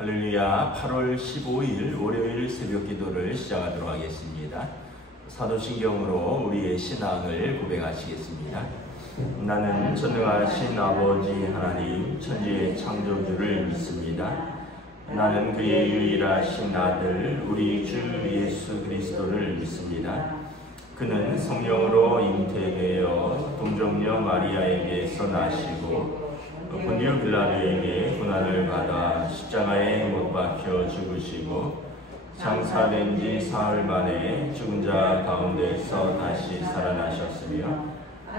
할렐루야. 8월 15일 월요일 새벽 기도를 시작하도록 하겠습니다. 사도신경으로 우리의 신앙을 고백하시겠습니다. 나는 전능하신 아버지 하나님 천지의 창조주를 믿습니다. 나는 그의 유일하신 아들 우리 주 예수 그리스도를 믿습니다. 그는 성령으로 잉태되어 동정녀 마리아에게서 나시고 본디오 빌라도에게 고난을 받아 십자가에 못 박혀 죽으시고 장사된 지 사흘 만에 죽은 자 가운데서 다시 살아나셨으며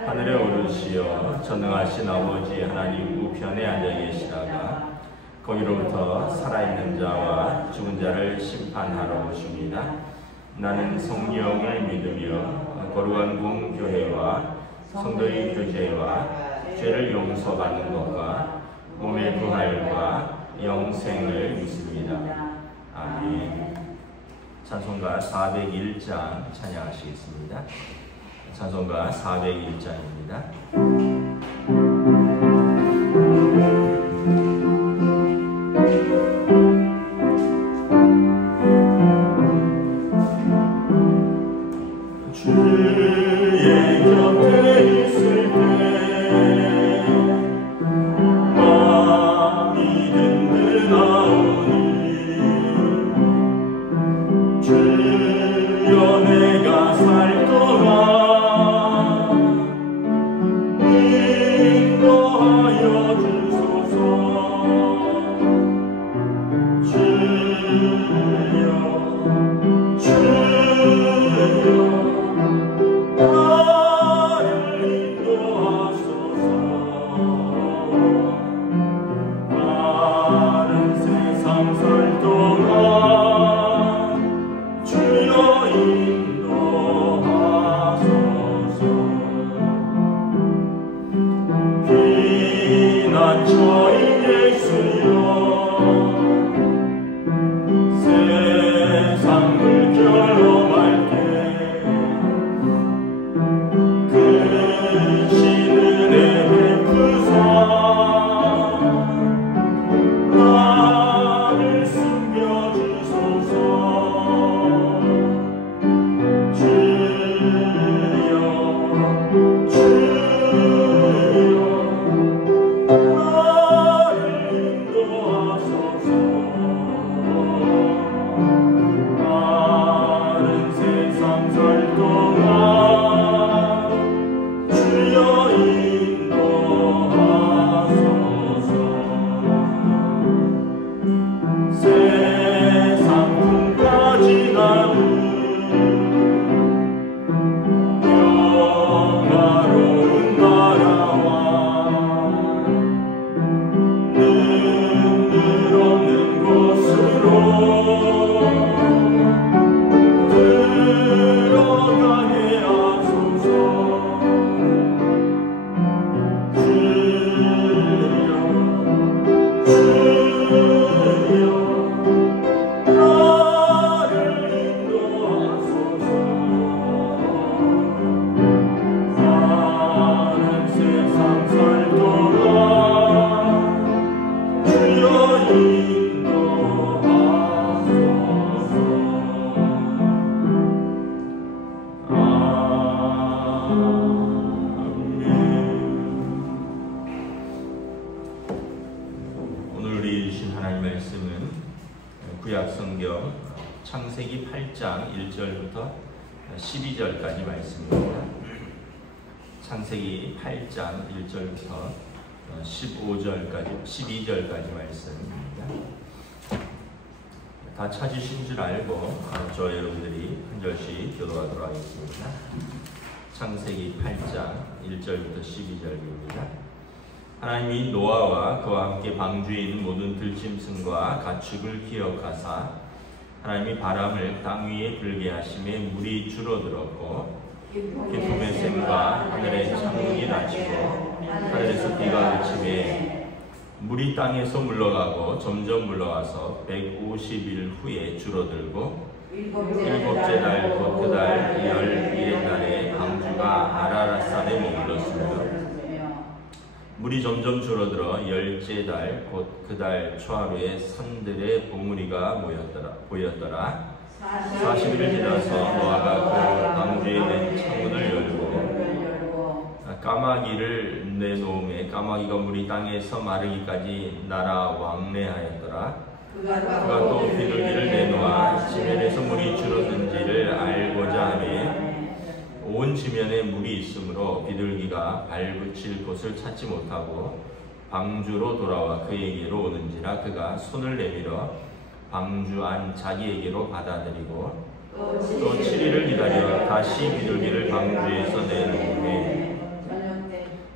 하늘에 오르시어 전능하신 아버지 하나님 우편에 앉아 계시다가 거기로부터 살아있는 자와 죽은 자를 심판하러 오십니다. 나는 성령을 믿으며 거룩한 공교회와 성도의 교제와 죄를 용서받는 것과 몸의 부활과 영생을 믿습니다. 아멘. 찬송가 401장 찬양하시겠습니다. 찬송가 401장입니다. 주의 곁에 있을 때 구약성경 창세기 8장 1절부터 12절까지 말씀입니다. 창세기 8장 1절부터 12절까지 말씀입니다. 다 찾으신 줄 알고 저 여러분들이 한 절씩 교도하도록 하겠습니다. 창세기 8장 1절부터 12절입니다. 하나님이 노아와 그와 함께 방주에 있는 모든 들짐승과 가축을 기억하사 하나님이 바람을 땅 위에 불게 하심에 물이 줄어들었고 기쁨의 샘과 하늘의 창문이 닫히고 하늘에서 비가 그치매 물이 땅에서 물러가고 점점 물러가서 150일 후에 줄어들고 일곱째 달 곧 그 달 11일의 날에 방주가 아라랏산에 머물렀습니다. 물이 점점 줄어들어 열째 달 곧 그 달 초하루에 산들의 봉우리가 보였더라. 40일을 지나서 노아가 그 방주에 낸 창문을 열고 까마귀를 내놓음에 까마귀가 물이 땅에서 마르기까지 날아 왕래하였더라. 그가 또 비둘기를 내놓아 지면에서 물이 줄어든지를 알고자 하매 온 지면에 물이 있으므로 비둘기가 발붙일 곳을 찾지 못하고 방주로 돌아와 그에게로 오는지라. 그가 손을 내밀어 방주 안 자기에게로 받아들이고 또 7일을 기다려 다시 비둘기를 방주에서 내놓음에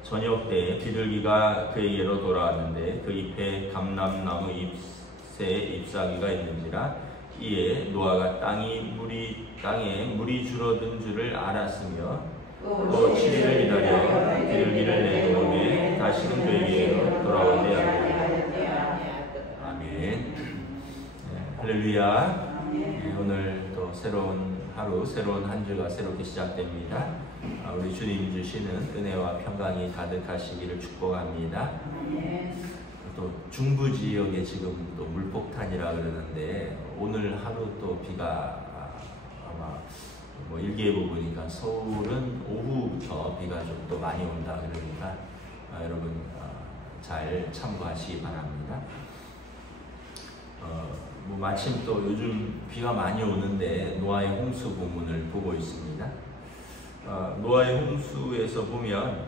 저녁 때에 비둘기가 그에게로 돌아왔는데 그 잎에 감람나무 잎새에 잎사귀가 있는지라. 이에 노아가 땅에 물이 줄어든 줄을 알았으며 또 7일을 기다려 비둘기를 내놓음에 다시는 그에게로 돌아오게 하리라. 아멘. 할렐루야. 오늘 또 새로운 하루, 새로운 한 주가 새롭게 시작됩니다. 우리 주님 주시는 은혜와 평강이 가득하시기를 축복합니다. 또 중부 지역에 지금 또 물폭탄이라 그러는데 오늘 하루 또 비가 아마 뭐 일기예보 보니까 서울은 오후부터 비가 좀 또 많이 온다 그러니까 여러분 잘 참고하시기 바랍니다. 뭐 마침 또 요즘 비가 많이 오는데 노아의 홍수 부문을 보고 있습니다. 노아의 홍수에서 보면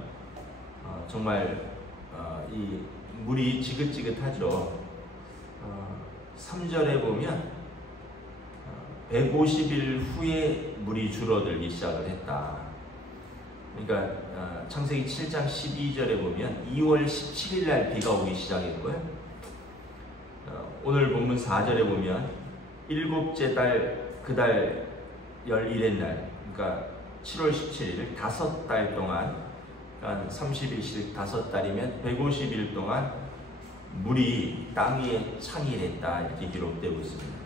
정말 이 물이 지긋지긋하죠. 3절에 보면 150일 후에 물이 줄어들기 시작을 했다. 그러니까 창세기 7장 12절에 보면 2월 17일 날 비가 오기 시작했고요. 오늘 본문 4절에 보면 7째 달 그 달 11일 날, 그러니까 7월 17일 5달 동안, 그러니까 30일씩 5달이면 150일 동안 물이 땅 위에 창일했다 이렇게 기록되고 있습니다.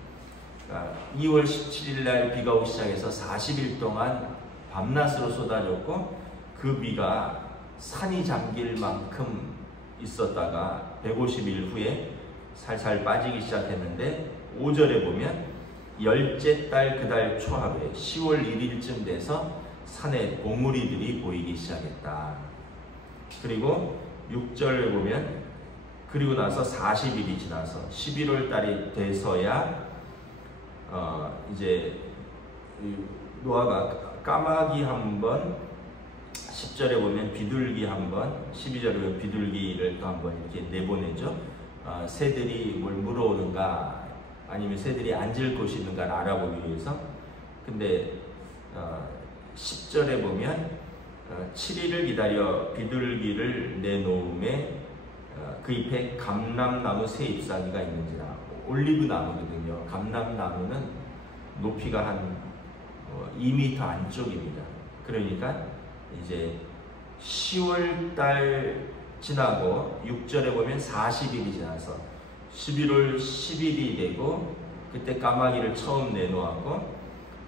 그러니까 2월 17일 날 비가 오기 시작해서 40일 동안 밤낮으로 쏟아졌고 그 비가 산이 잠길 만큼 있었다가 150일 후에 살살 빠지기 시작했는데 5절에 보면 열째 달 그 달 초하루에 10월 1일쯤 돼서 산에 봉우리들이 보이기 시작했다. 그리고 6절에 보면 그리고 나서 40일이 지나서 11월 달이 돼서야 이제 노아가 까마귀 한 번, 10절에 보면 비둘기 한 번, 12절에 보면 비둘기를 또 한 번 이렇게 내보내죠. 새들이 뭘 물어오는가 아니면 새들이 앉을 곳이 있는가를 알아보기 위해서. 근데 10절에 보면 7일을 기다려 비둘기를 내놓음에 그 잎에 감람나무 새 잎사귀가 있는지라. 올리브 나무거든요. 감람나무는 높이가 한 2m 안쪽입니다. 그러니까 이제 10월 달 지나고 6절에 보면 40일이 지나서 11월 10일이 되고 그때 까마귀를 처음 내놓았고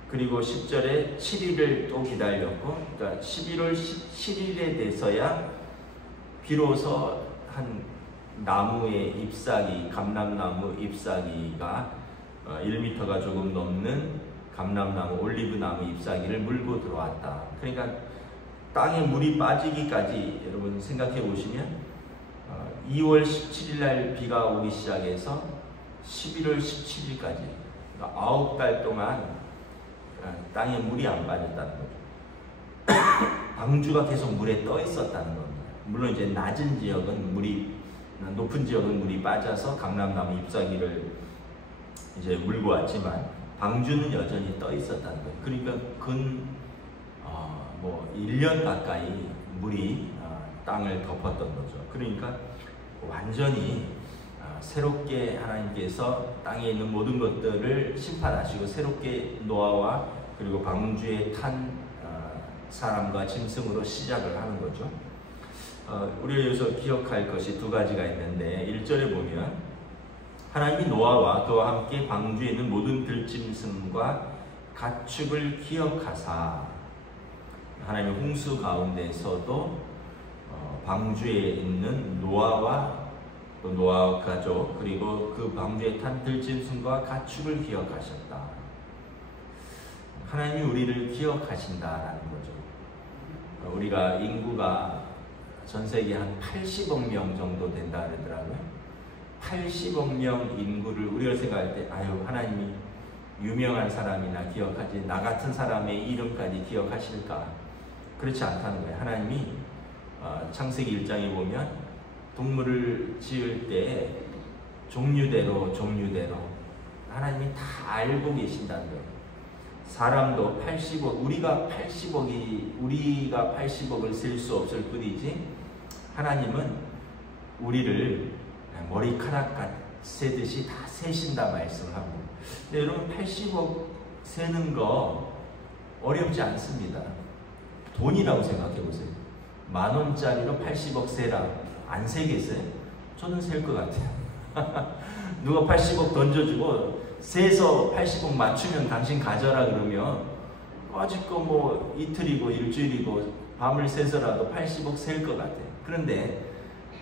그리고 10절에 7일을 또 기다렸고 그러니까 11월 17일에 돼서야 비로소 한 나무의 잎사귀, 감람나무 잎사귀가 1m가 조금 넘는 감람나무, 올리브나무 잎사귀를 물고 들어왔다. 그러니까 땅에 물이 빠지기까지 여러분 생각해 보시면 2월 17일 날 비가 오기 시작해서 11월 17일까지 그러니까 9달 동안 땅에 물이 안 빠졌다는 거죠. 방주가 계속 물에 떠 있었다는 겁니다. 물론 이제 낮은 지역은 높은 지역은 물이 빠져서 감람나무 잎사귀를 이제 물고 왔지만 방주는 여전히 떠 있었다는 거예요. 그러니까 뭐 1년 가까이 물이 땅을 덮었던 거죠. 그러니까 완전히 새롭게 하나님께서 땅에 있는 모든 것들을 심판하시고 새롭게 노아와 그리고 방주에 탄 사람과 짐승으로 시작을 하는 거죠. 우리가 여기서 기억할 것이 두 가지가 있는데 1절에 보면 하나님이 노아와 그와 함께 방주에 있는 모든 들짐승과 가축을 기억하사 하나님의 홍수 가운데서도 방주에 있는 노아와 또 노아 가족 그리고 그 방주에 탄 들짐승과 가축을 기억하셨다. 하나님이 우리를 기억하신다라는 거죠. 우리가 인구가 전 세계 한 80억 명 정도 된다 그러더라고요. 80억 명 인구를 우리가 생각할 때 아유 하나님이 유명한 사람이나 기억하지 나 같은 사람의 이름까지 기억하실까? 그렇지 않다는 거예요. 하나님이 창세기 1장에 보면 동물을 지을 때 종류대로 하나님이 다 알고 계신다는 거예요. 사람도 80억, 우리가 80억을 셀 수 없을 뿐이지 하나님은 우리를 머리카락 세듯이 다 세신다 말씀을 합니다. 근데 여러분 80억 세는 거 어렵지 않습니다. 돈이라고 생각해 보세요. 10,000원짜리로 80억 세라. 안 세겠어요? 저는 셀 것 같아요. 누가 80억 던져주고 세서 80억 맞추면 당신 가져라 그러면 아직도 뭐 이틀이고 일주일이고 밤을 새서라도 80억 셀 것 같아요. 그런데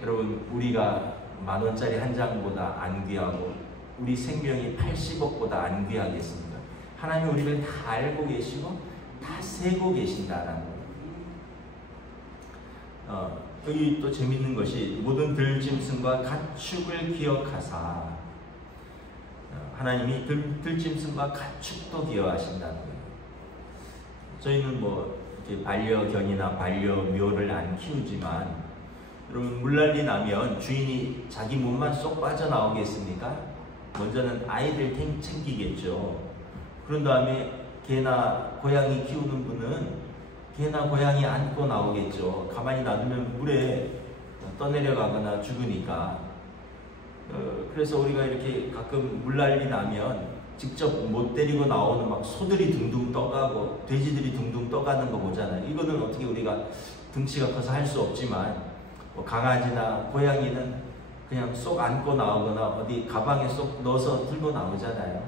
여러분 우리가 10,000원짜리 한 장보다 안 귀하고 우리 생명이 80억보다 안 귀하겠습니까? 하나님이 우리를 다 알고 계시고 다 세고 계신다라는 거예요. 여기 또 재밌는 것이 모든 들짐승과 가축을 기억하사 하나님이 들짐승과 가축도 기억하신다는 거예요. 저희는 뭐 이렇게 반려견이나 반려묘를 안 키우지만 여러분 물난리 나면 주인이 자기 몸만 쏙 빠져나오겠습니까? 먼저는 아이들 챙기겠죠. 그런 다음에 개나 고양이 키우는 분은 개나 고양이 안고 나오겠죠. 가만히 놔두면 물에 떠내려가거나 죽으니까. 그래서 우리가 이렇게 가끔 물난리 나면 직접 못 데리고 나오는 막 소들이 둥둥 떠가고 돼지들이 둥둥 떠가는 거 보잖아요. 이거는 어떻게 우리가 등치가 커서 할 수 없지만 뭐 강아지나 고양이는 그냥 쏙 안고 나오거나 어디 가방에 쏙 넣어서 들고 나오잖아요.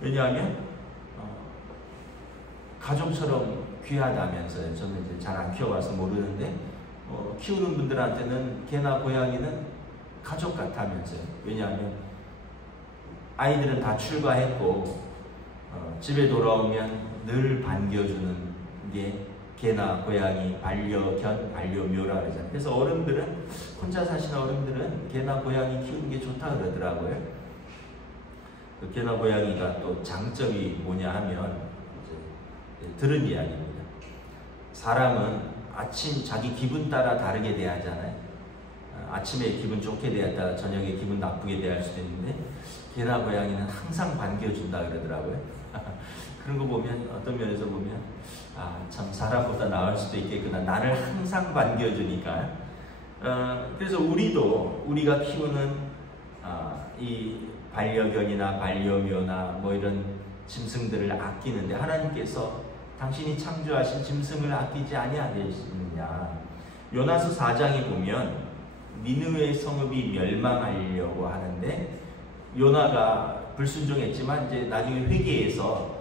왜냐하면 가족처럼 귀하다면서요. 저는 이제 잘 안 키워봐서 모르는데 키우는 분들한테는 개나 고양이는 가족 같다면서요. 왜냐하면 아이들은 다 출가했고 집에 돌아오면 늘 반겨주는 게 개나 고양이, 반려견, 반려묘라 그러잖아요. 그래서 어른들은 혼자 사시는 어른들은 개나 고양이 키우는 게 좋다 그러더라고요. 그 개나 고양이가 또 장점이 뭐냐 하면 이제 들은 이야기입니다. 사람은 아침 자기 기분 따라 다르게 대하잖아요. 아침에 기분 좋게 대했다가 저녁에 기분 나쁘게 대할 수도 있는데 개나 고양이는 항상 반겨준다 그러더라고요. 그런 거 보면 어떤 면에서 보면 참 사람보다 나을 수도 있겠구나. 나를 항상 반겨주니까. 그래서 우리가 키우는 이 반려견이나 반려묘나 뭐 이런 짐승들을 아끼는데 하나님께서 당신이 창조하신 짐승을 아끼지 아니하겠느냐. 요나서 4장에 보면 니느웨 성읍이 멸망하려고 하는데 요나가 불순종했지만 이제 나중에 회개해서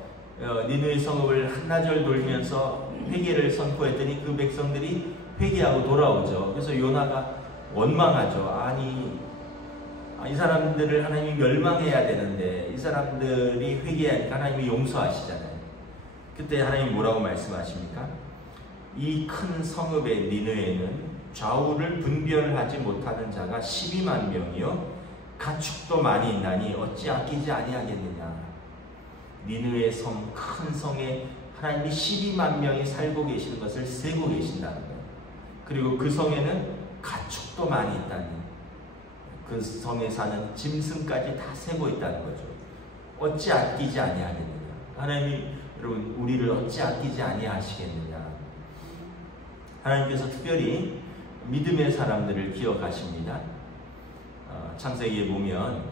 니느웨 성읍을 한나절 돌면서 회개를 선포했더니 그 백성들이 회개하고 돌아오죠. 그래서 요나가 원망하죠. 아니 이 사람들을 하나님이 멸망해야 되는데 이 사람들이 회개하니까 하나님이 용서하시잖아요. 그때 하나님이 뭐라고 말씀하십니까? 이 큰 성읍의 니느웨는 좌우를 분별하지 못하는 자가 12만 명이요 가축도 많이 있나니 어찌 아끼지 아니하겠느냐. 니느웨 성, 큰 성에 하나님이 12만 명이 살고 계시는 것을 세고 계신다는 거예요. 그리고 그 성에는 가축도 많이 있다니 그 성에 사는 짐승까지 다 세고 있다는 거죠. 어찌 아끼지 아니하겠느냐. 하나님이 여러분 우리를 어찌 아끼지 아니하시겠느냐. 하나님께서 특별히 믿음의 사람들을 기억하십니다. 창세기에 보면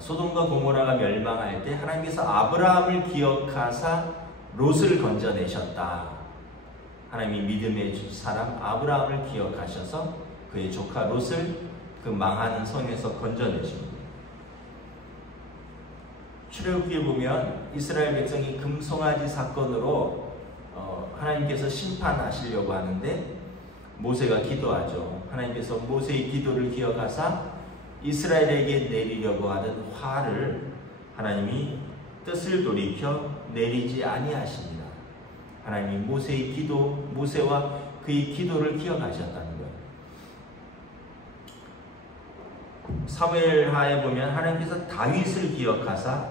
소돔과 고모라가 멸망할 때 하나님께서 아브라함을 기억하사 롯을 건져내셨다. 하나님이 믿음의 사람 아브라함을 기억하셔서 그의 조카 롯을 그 망하는 성에서 건져내십니다. 출애굽기에 보면 이스라엘 백성이 금송아지 사건으로 하나님께서 심판하시려고 하는데 모세가 기도하죠. 하나님께서 모세의 기도를 기억하사 이스라엘에게 내리려고 하던 화를 하나님이 뜻을 돌이켜 내리지 아니하십니다. 하나님이 모세의 기도, 모세와 그의 기도를 기억하셨다는 거예요. 사무엘하에 보면 하나님께서 다윗을 기억하사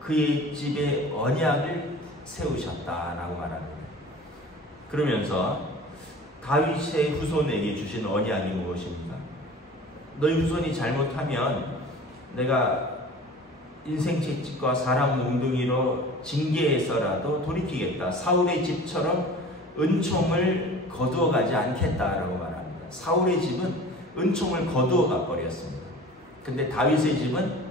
그의 집에 언약을 세우셨다라고 말합니다. 그러면서 다윗의 후손에게 주신 언약이 무엇입니까? 너희 후손이 잘못하면 내가 인생 채찍과 사람 몽둥이로 징계해서라도 돌이키겠다. 사울의 집처럼 은총을 거두어 가지 않겠다라고 말합니다. 사울의 집은 은총을 거두어 가버렸습니다. 근데 다윗의 집은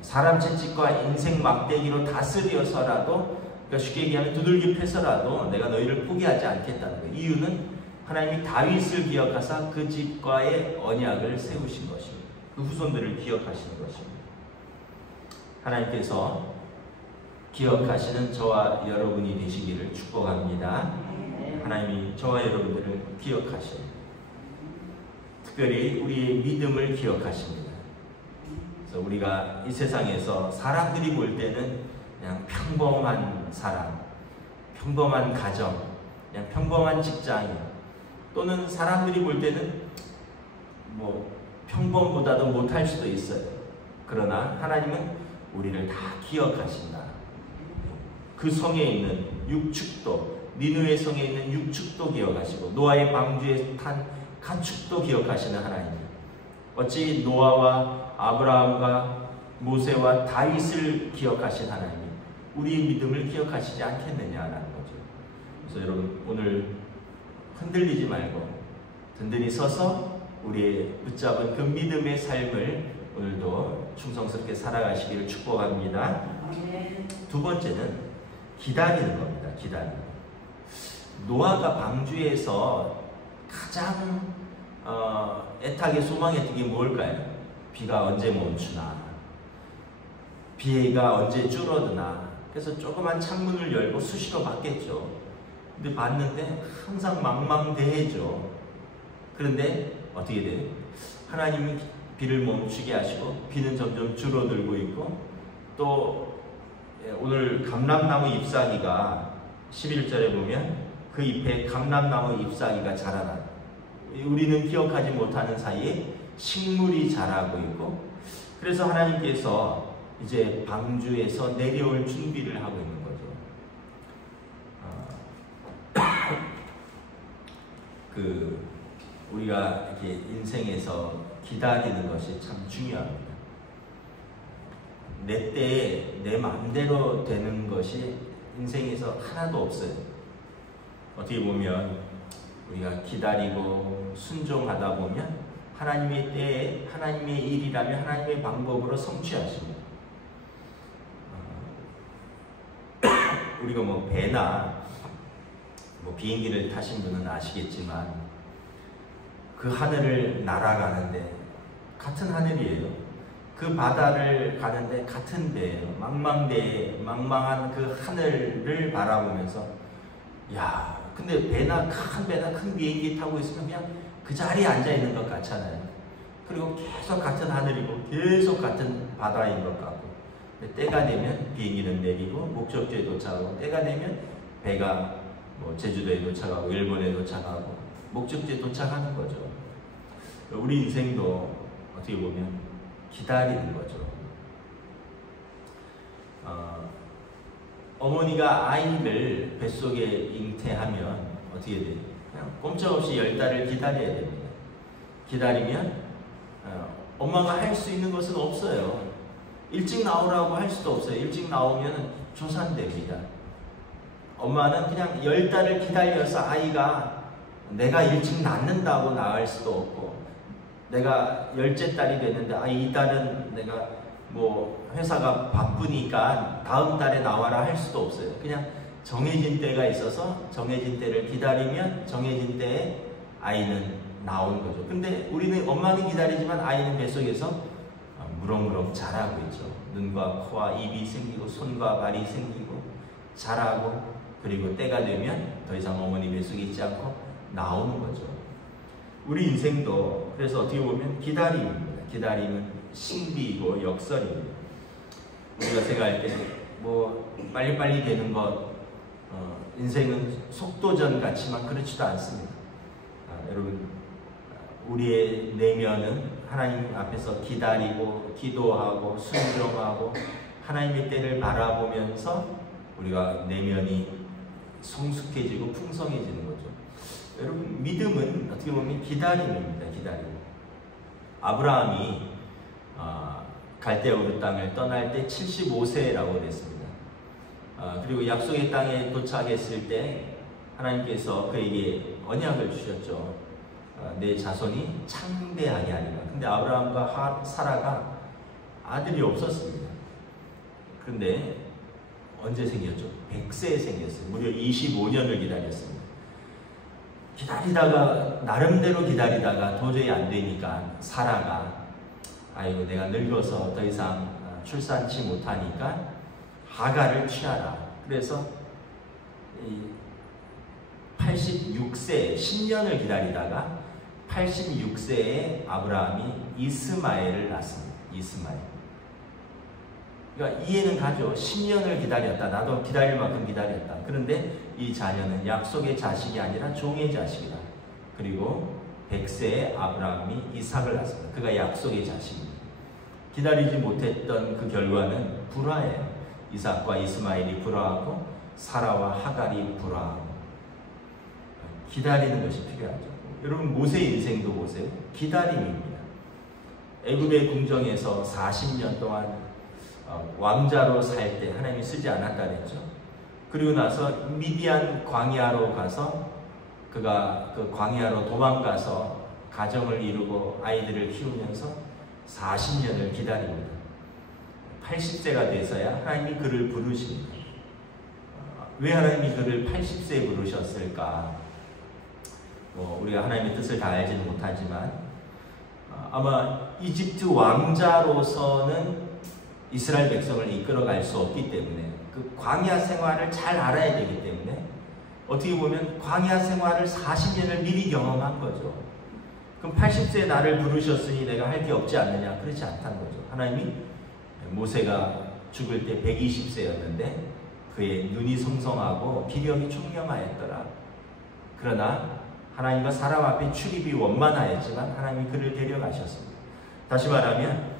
사람 채찍과 인생 막대기로 다스려서라도, 그러니까 쉽게 얘기하면 두들겨 패서라도 내가 너희를 포기하지 않겠다는 거예요. 이유는 하나님이 다윗을 기억하사 그 집과의 언약을 세우신 것입니다. 그 후손들을 기억하시는 것입니다. 하나님께서 기억하시는 저와 여러분이 되시기를 축복합니다. 하나님이 저와 여러분들을 기억하십니다. 특별히 우리의 믿음을 기억하십니다. 그래서 우리가 이 세상에서 사람들이 볼 때는 그냥 평범한 사람, 평범한 가정, 그냥 평범한 직장인, 또는 사람들이 볼 때는 뭐 평범보다도 못할 수도 있어요. 그러나 하나님은 우리를 다 기억하신다. 그 성에 있는 육축도, 니느웨 성에 있는 육축도 기억하시고 노아의 방주에 탄 가축도 기억하시는 하나님. 어찌 노아와 아브라함과 모세와 다윗을 기억하신 하나님, 우리의 믿음을 기억하시지 않겠느냐라는 거죠. 그래서 여러분, 오늘 흔들리지 말고 든든히 서서 우리의 붙잡은 그 믿음의 삶을 오늘도 충성스럽게 살아가시기를 축복합니다. 두 번째는 기다리는 겁니다. 기다리는 것. 노아가 방주에서 가장 애타게 소망했던 게 뭘까요? 비가 언제 멈추나, 비가 언제 줄어드나. 그래서 조그만 창문을 열고 수시로 봤겠죠. 근데 봤는데 항상 망망대해죠. 그런데 어떻게 돼요? 하나님이 비를 멈추게 하시고 비는 점점 줄어들고 있고, 또 오늘 감람나무 잎사귀가 11절에 보면 그 잎에 감람나무 잎사귀가 자라나, 우리는 기억하지 못하는 사이에 식물이 자라고 있고, 그래서 하나님께서 이제 방주에서 내려올 준비를 하고 있는 거죠. 우리가 이렇게 인생에서 기다리는 것이 참 중요합니다. 내 때에 내 마음대로 되는 것이 인생에서 하나도 없어요. 어떻게 보면 우리가 기다리고 순종하다 보면 하나님의 때에 하나님의 일이라면 하나님의 방법으로 성취하십니다. 우리가 뭐 배나 뭐 비행기를 타신 분은 아시겠지만 그 하늘을 날아가는데 같은 하늘이에요. 그 바다를 가는데 같은 배예요. 망망대해, 망망한 그 하늘을 바라보면서, 야, 근데 배나 큰 비행기 타고 있으면 그냥 그 자리에 앉아 있는 것 같잖아요. 그리고 계속 같은 하늘이고 계속 같은 바다인 것 같고, 근데 때가 되면 비행기는 내리고 목적지에 도착하고, 때가 되면 배가 뭐 제주도에 도착하고 일본에 도착하고 목적지에 도착하는 거죠. 우리 인생도 어떻게 보면 기다리는 거죠. 어머니가 아이를 뱃속에 잉태하면 어떻게 돼요? 그냥 꼼짝없이 10달을 기다려야 됩니다. 기다리면 엄마가 할 수 있는 것은 없어요. 일찍 나오라고 할 수도 없어요. 일찍 나오면 조산됩니다. 엄마는 그냥 10달을 기다려서 아이가 내가 일찍 낳는다고 나을 수도 없고, 내가 10째 달이 됐는데 이 달은 내가 뭐 회사가 바쁘니까 다음 달에 나와라 할 수도 없어요. 그냥 정해진 때가 있어서 정해진 때를 기다리면 정해진 때에 아이는 나오는 거죠. 근데 우리는, 엄마는 기다리지만 아이는 뱃속에서 무럭무럭 자라고 있죠. 눈과 코와 입이 생기고 손과 발이 생기고 자라고, 그리고 때가 되면 더 이상 어머니 뱃속에 있지 않고 나오는 거죠. 우리 인생도 그래서 어떻게 보면 기다림입니다. 기다림은 신비이고 역설입니다. 우리가 생각할 때 뭐 빨리빨리 되는 것, 인생은 속도전 같지만 그렇지도 않습니다. 여러분, 우리의 내면은 하나님 앞에서 기다리고 기도하고 순종하고 하나님의 때를 바라보면서 우리가 내면이 성숙해지고 풍성해지는 거죠. 여러분, 믿음은 어떻게 보면 기다림입니다. 기다림. 아브라함이 갈대아 우르 땅을 떠날 때 75세라고 그랬습니다. 그리고 약속의 땅에 도착했을 때 하나님께서 그에게 언약을 주셨죠. 내 자손이 창대하게 하리라. 근데 아브라함과 사라가 아들이 없었습니다. 그런데 언제 생겼죠? 100세에 생겼어요. 무려 25년을 기다렸습니다. 기다리다가, 나름대로 기다리다가 도저히 안 되니까 사라가 아이고 내가 늙어서 더 이상 출산치 못하니까 하가를 취하라. 그래서 86세, 10년을 기다리다가 86세에 아브라함이 이스마엘을 낳습니다. 이스마엘. 그러니까 이해는 가죠. 10년을 기다렸다. 나도 기다릴 만큼 기다렸다. 그런데 이 자녀는 약속의 자식이 아니라 종의 자식이다. 그리고 100세에 아브라함이 이삭을 낳습니다. 그가 약속의 자식입니다. 기다리지 못했던 그 결과는 불화예요. 이삭과 이스마엘이 불화하고 사라와 하갈이 불화하고. 기다리는 것이 필요하죠. 여러분, 모세의 인생도 보세요. 기다림입니다. 애굽의 궁정에서 40년 동안 왕자로 살 때 하나님이 쓰지 않았다 그랬죠. 그리고 나서 미디안 광야로 가서 그가 그 광야로 도망가서 가정을 이루고 아이들을 키우면서 40년을 기다립니다. 80세가 돼서야 하나님이 그를 부르십니다. 왜 하나님이 그를 80세에 부르셨을까? 우리가 하나님의 뜻을 다 알지는 못하지만 아마 이집트 왕자로서는 이스라엘 백성을 이끌어갈 수 없기 때문에 그 광야 생활을 잘 알아야 되기 때문에 어떻게 보면 광야 생활을 40년을 미리 경험한 거죠. 그럼 80세에 나를 부르셨으니 내가 할 게 없지 않느냐? 그렇지 않다는 거죠. 하나님이 모세가 죽을 때 120세였는데 그의 눈이 성성하고 기력이 총명하였더라. 그러나 하나님과 사람 앞에 출입이 원만하였지만 하나님이 그를 데려가셨습니다. 다시 말하면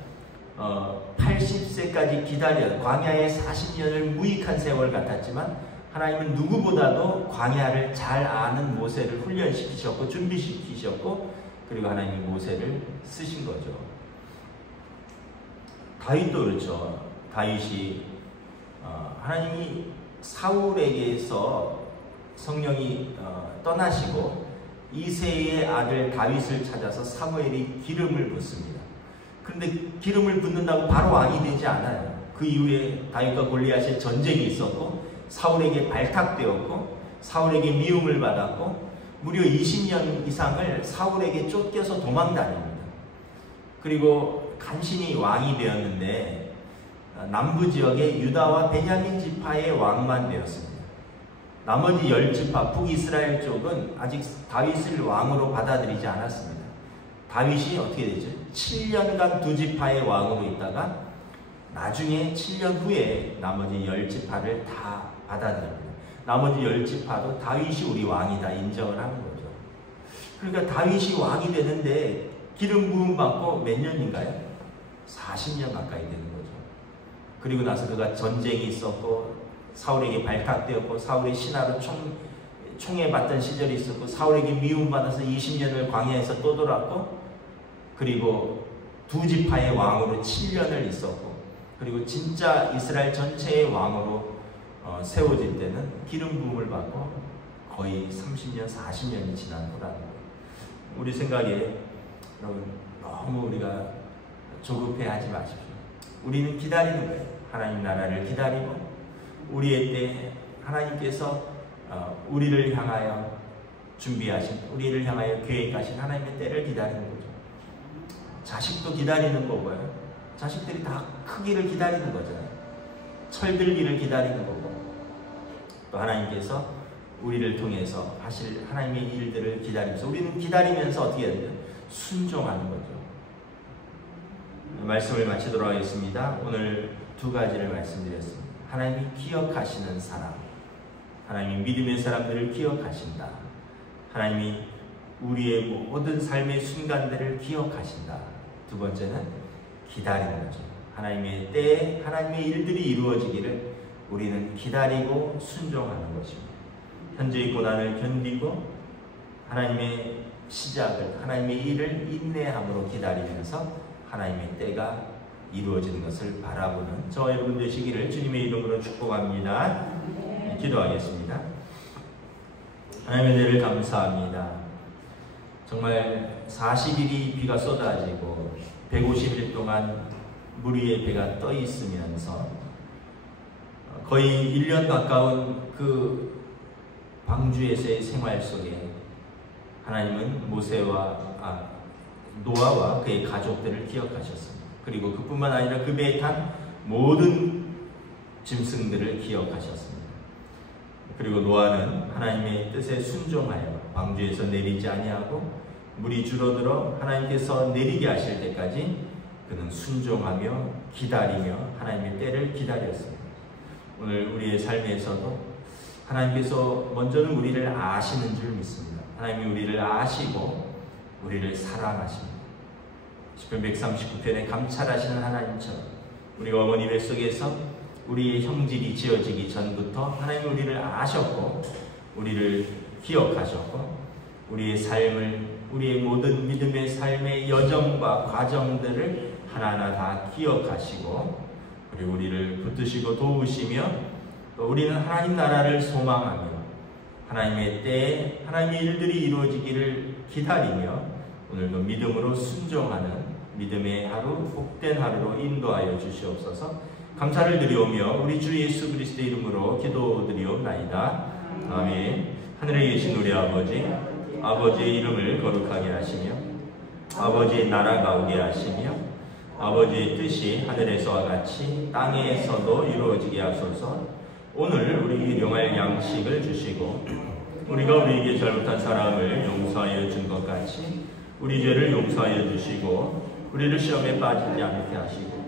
80세까지 기다려 광야의 40년을 무익한 세월 같았지만 하나님은 누구보다도 광야를 잘 아는 모세를 훈련시키셨고 준비시키셨고 그리고 하나님이 모세를 쓰신 거죠. 다윗도 그렇죠. 다윗이 하나님이 사울에게서 성령이 떠나시고 이새의 아들 다윗을 찾아서 사무엘이 기름을 붓습니다. 그런데 기름을 붓는다고 바로 왕이 되지 않아요. 그 이후에 다윗과 골리앗의 전쟁이 있었고 사울에게 발탁되었고 사울에게 미움을 받았고 무려 20년 이상을 사울에게 쫓겨서 도망다닙니다. 그리고 간신히 왕이 되었는데 남부 지역의 유다와 베냐민 지파의 왕만 되었습니다. 나머지 10지파 북이스라엘 쪽은 아직 다윗을 왕으로 받아들이지 않았습니다. 다윗이 어떻게 되죠? 7년간 두 지파의 왕으로 있다가 나중에 7년 후에 나머지 10지파를 다 받아들입니다. 나머지 10지파도 다윗이 우리 왕이다 인정을 하는 거죠. 그러니까 다윗이 왕이 되는데 기름 부음 받고 몇 년인가요? 40년 가까이 되는 거죠. 그리고 나서 그가 전쟁이 있었고 사울에게 발탁되었고 사울의 신하로 총에 받던 시절이 있었고 사울에게 미움받아서 20년을 광야에서 또 돌았고 그리고 두 지파의 왕으로 7년을 있었고 그리고 진짜 이스라엘 전체의 왕으로 세워질 때는 기름 부음을 받고 거의 30년, 40년이 지난 후라는 거예요. 우리 생각에 여러분 너무 우리가 조급해하지 마십시오. 우리는 기다리는 거예요. 하나님 나라를 기다리고 우리의 때 하나님께서 우리를 향하여 준비하신 우리를 향하여 계획하신 하나님의 때를 기다리는 거죠. 자식도 기다리는 거고요. 자식들이 다 크기를 기다리는 거잖아요. 철들기를 기다리는 거고 또 하나님께서 우리를 통해서 하실 하나님의 일들을 기다리면서 우리는 기다리면서 어떻게 해야 돼요? 순종하는 거죠. 말씀을 마치도록 하겠습니다. 오늘 두 가지를 말씀드렸습니다. 하나님이 기억하시는 사람, 하나님이 믿음의 사람들을 기억하신다. 하나님이 우리의 모든 삶의 순간들을 기억하신다. 두 번째는 기다리는 거죠. 하나님의 때에 하나님의 일들이 이루어지기를 우리는 기다리고 순종하는 것입니다. 현재의 고난을 견디고 하나님의 시작을, 하나님의 일을 인내함으로 기다리면서 하나님의 때가 이루어지는 것을 바라보는 저와 여러분 되시기를 주님의 이름으로 축복합니다. 기도하겠습니다. 하나님의 은혜를 감사합니다. 정말 40일이 비가 쏟아지고 150일 동안 물 위에 배가 떠 있으면서 거의 1년 가까운 그 방주에서의 생활 속에 하나님은 노아와 그의 가족들을 기억하셨습니다. 그리고 그뿐만 아니라 그 배에 탄 모든 짐승들을 기억하셨습니다. 그리고 노아는 하나님의 뜻에 순종하여 방주에서 내리지 아니하고 물이 줄어들어 하나님께서 내리게 하실 때까지 그는 순종하며 기다리며 하나님의 때를 기다렸습니다. 오늘 우리의 삶에서도 하나님께서 먼저는 우리를 아시는 줄 믿습니다. 하나님이 우리를 아시고 우리를 사랑하십니다. 시편 139편에 감찰하시는 하나님처럼 우리 어머니 뱃속에서 우리의 형질이 지어지기 전부터 하나님이 우리를 아셨고 우리를 기억하셨고 우리의 삶을, 우리의 모든 믿음의 삶의 여정과 과정들을 하나하나 다 기억하시고 그리고 우리를 붙드시고 도우시며 또 우리는 하나님 나라를 소망하며 하나님의 때에 하나님의 일들이 이루어지기를 기다리며 오늘도 믿음으로 순종하는 믿음의 하루, 복된 하루로 인도하여 주시옵소서. 감사를 드리오며 우리 주 예수 그리스도의 이름으로 기도드리옵나이다. 아멘. 하늘에 계신 우리 아버지, 아버지의 이름을 거룩하게 하시며 아버지의 나라가 오게 하시며 아버지의 뜻이 하늘에서와 같이 땅에서도 이루어지게 하소서. 오늘 우리 일용할 양식을 주시고 우리가 우리에게 잘못한 사람을 용서하여 준 것 같이 우리 죄를 용서하여 주시고 우리를 시험에 빠지지 않게 하시고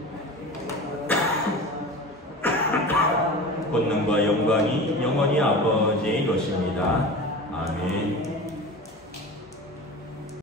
권능과 영광이 영원히 아버지의 것입니다. 아멘.